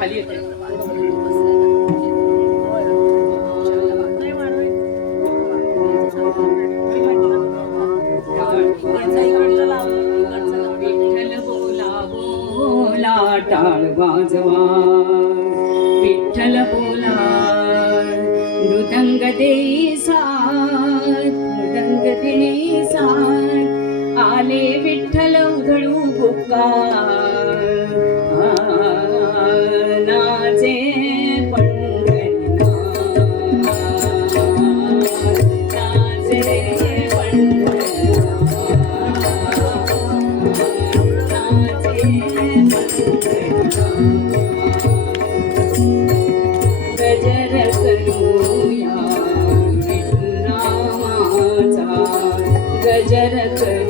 खाली येते. टाळ वाजवा विठ्ठल बोला मृदंग देई साथ मृदंग देई साथ आले Vitthal उधळू गोका गजरत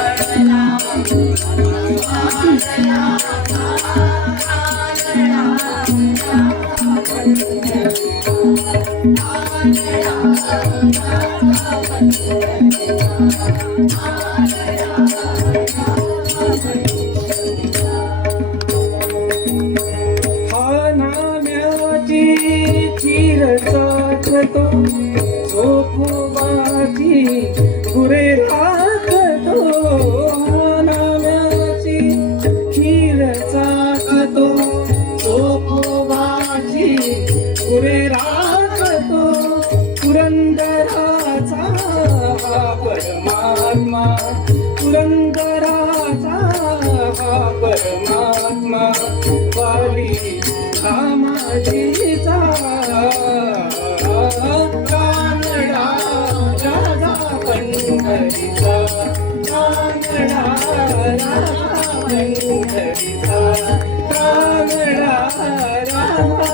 Oh, my dear, Ram Ram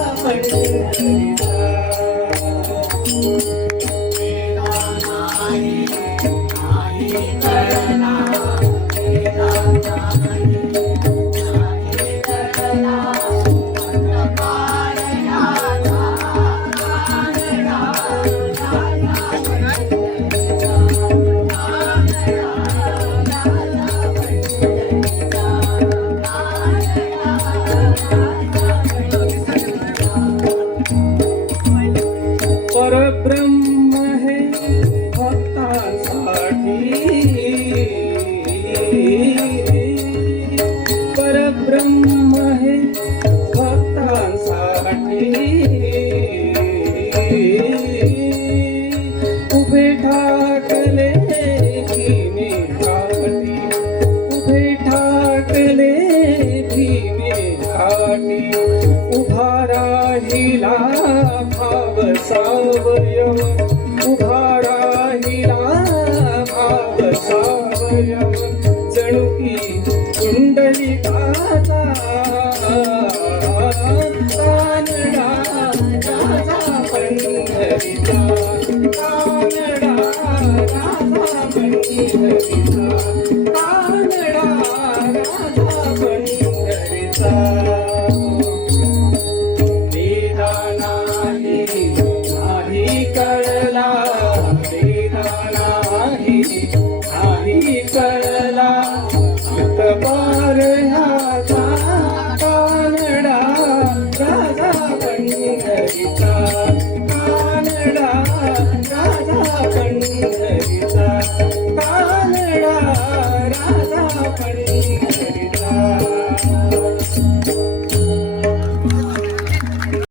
उभा राहिला भाव सावय. उभा राहिला भाव सावय. जणू की कुंडली